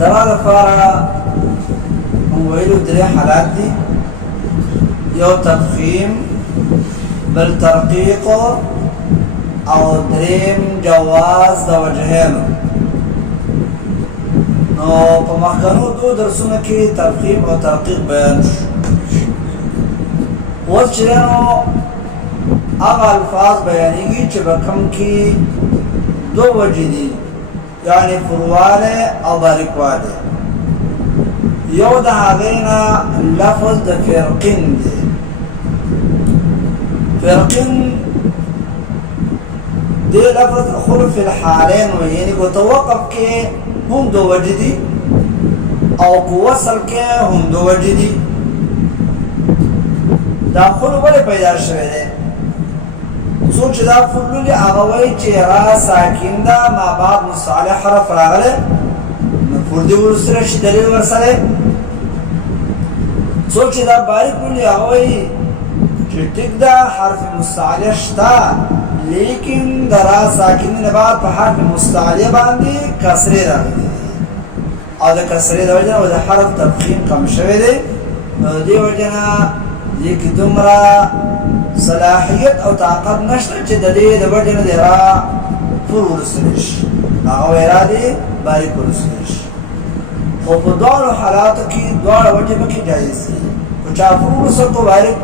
درا لپاره ویلو درې حالات دي یو تفخیم بل ترقیق او دریم جواز د وجهین نو په مخکنو دوه درسونو کې تفخیم او ترقیق بیان شو اوس چې نو هغه الفاظ بیانېږي چې په کوم کې دوه وجې دي یعنی پرواله او باریکواله یو د هغې نه لفظ د فرقین دی فرقین دی لفظ خلف الحالین و یعنی کو توقف کې هم دو وجې دي او کو وصل کې هم دو وجې دي دا خلو ولې پیدا شوی دی څوک چې دا فلولي هغه وایي چې را ساکن ده ما بعد مصالح حرف راغلی مفعول دې ورسره شي دلیل ورسره څوک چې دا باریک فلولي هغه وایي چې ټیک ده حرف مستعلیه شته لیکن د را ساکن نه بعد په حرف مستعلیه باندې کسرې راغلي او د کسرې د وجه نه د حرف تفخیم کم شوی دی نو د دې وجه نه دې کې دومره صلاحیت او طاقت نشته چې د دې د وجه نه د را پور ورسلی شي هغه ارادې باریک ورسلی شي خو په دواړو حالاتو کې دواړه وجې پکې جایز دي که چا پور ورسل کو باریک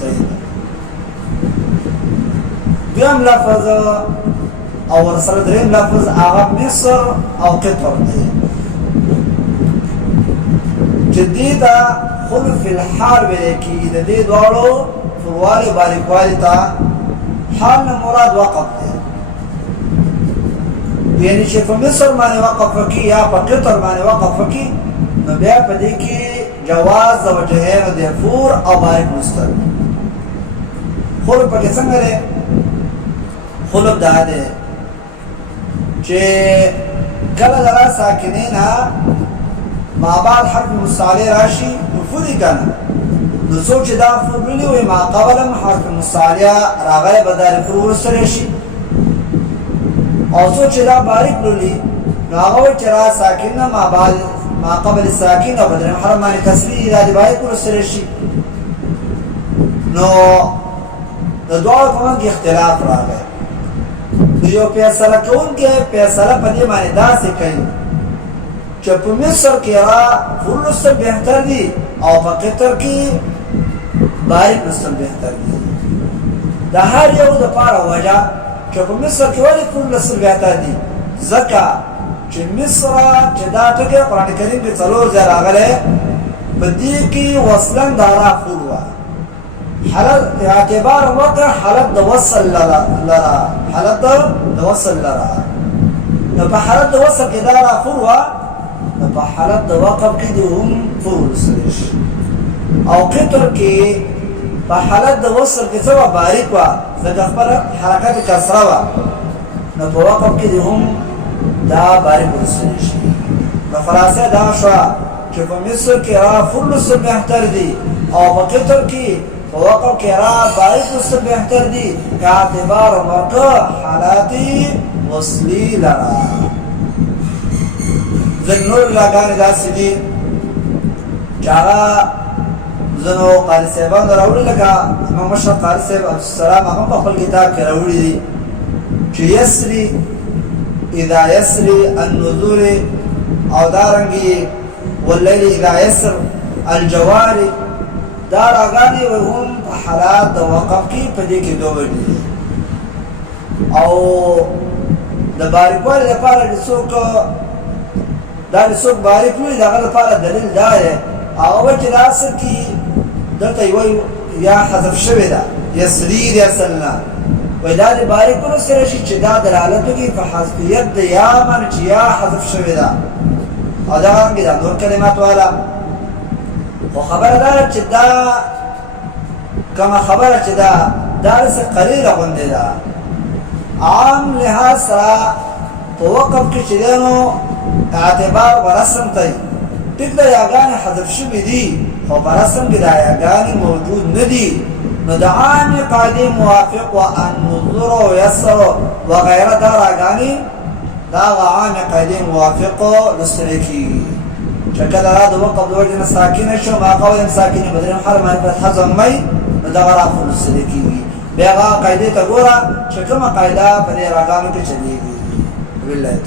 صحیح ده دویم لفظ او ورسره دریم لفظ هغه مصر او قطر دی چې دې ته خلف الحال ویل کېږي د دې دواړو پروالی باریکوالی تا حال نه مراد وقف دی یعنی چې په مصر باندې وقف وکړي یا په قطر باندې وقف وکړي نو بیا په دې کې جواز د وجهین د فور او باریک مستر خلف پکې څنګه دی خلف دا دی چې کله د را ساکنینا ما بعد حرف مستعلی راشي مفعولی کنه نو څوک چې دا فعلولي وي ما قبلم حرف مستعلیه راغلی به دا فعل سره شي او څوک چې دا باریک لولي نو هغه وایي چې را ساکن نه ما قبل ساکن او بدریم حرف باندې کسري دا د باریک سره شي نو د دواړو په منځ کې اختلاف راغی یو فیصله کوونکی فیصله په دې باندې داسې کوي چې په مصر کې را فعل لوستل بهتر دي او په قطر کې باریک لوستل بهتر دي د هر یو دپاره وجه چې په مصر کې ولې فعل لوستل بهتر دي ځکه چې مصر چې دا ټکی قرآن کریم کې 4 ځای راغلی په دې کې وصلا دا را فعل وه حالت اعتبار وکړه حالت د وصل لره حالت د وصل لره نو په حالت د وصل کې دا را فعل وه نو په حالت د وقف کې دې هم فعل سره شي او قطر کې په حالت د وصل کې څه وه باریک وه ځکه خپله حرکت کسره وه نو په وقف کې دې هم دا باریک ورسلی شي نو خلاصه دا شوه چې په مصر کې را فعل لوستل بهتر دي او په قطر کې په وقف کې را باریک لوستل بهتر دي اعتبار وکړه حالات وصلي لره نور لاګانې داسې دي چې هغه ځینو قاري صاحبان راوړي لکه زموږ مشر قاري صاحب عبدالسلام هغه په خپل کتاب کې راوړي دي چې یسري اذا یسري النذور او دارنګې واللیل اذا یسر الجواري دا راګانې هم په حالات د وقف کې په دې کې دوه دي او د باریکوالي لپاره چې څوک دا څوک باریک وي د هغه لپاره دلیل دا دی هغه وایي چې دا اصل کې دلته یوه یا حذف شوې ده یسري د اصل نه وایي دا د باریکونو سره شي چې دا دلالت وکړي په حذفیت د یا باندې چې یا حذف شوې ده او دغرانګې دا نور کلمات والا خو خبره دا ده چې دا کومه خبره چې دا داسې قلیله غوندې ده عام لحاظ سره په وقف کې چې دی نو اعتبار ورسم تی ټیک د یاګانې حذف شوي دي خو په رسم کې دا یاګانې موجود نه دي نو د عامې قاعدې موافق و النذر و یسر وغیره دا راګانې دا عام قاعده موافق للسلكي شكل هذا وقف دوجنا ساكنه شو ما قول ساكنه بدل حرم فتح ضمي دا غراف للسلكي بيغا قاعده تقول شكل ما قاعده فدي راغان كشديدي بالله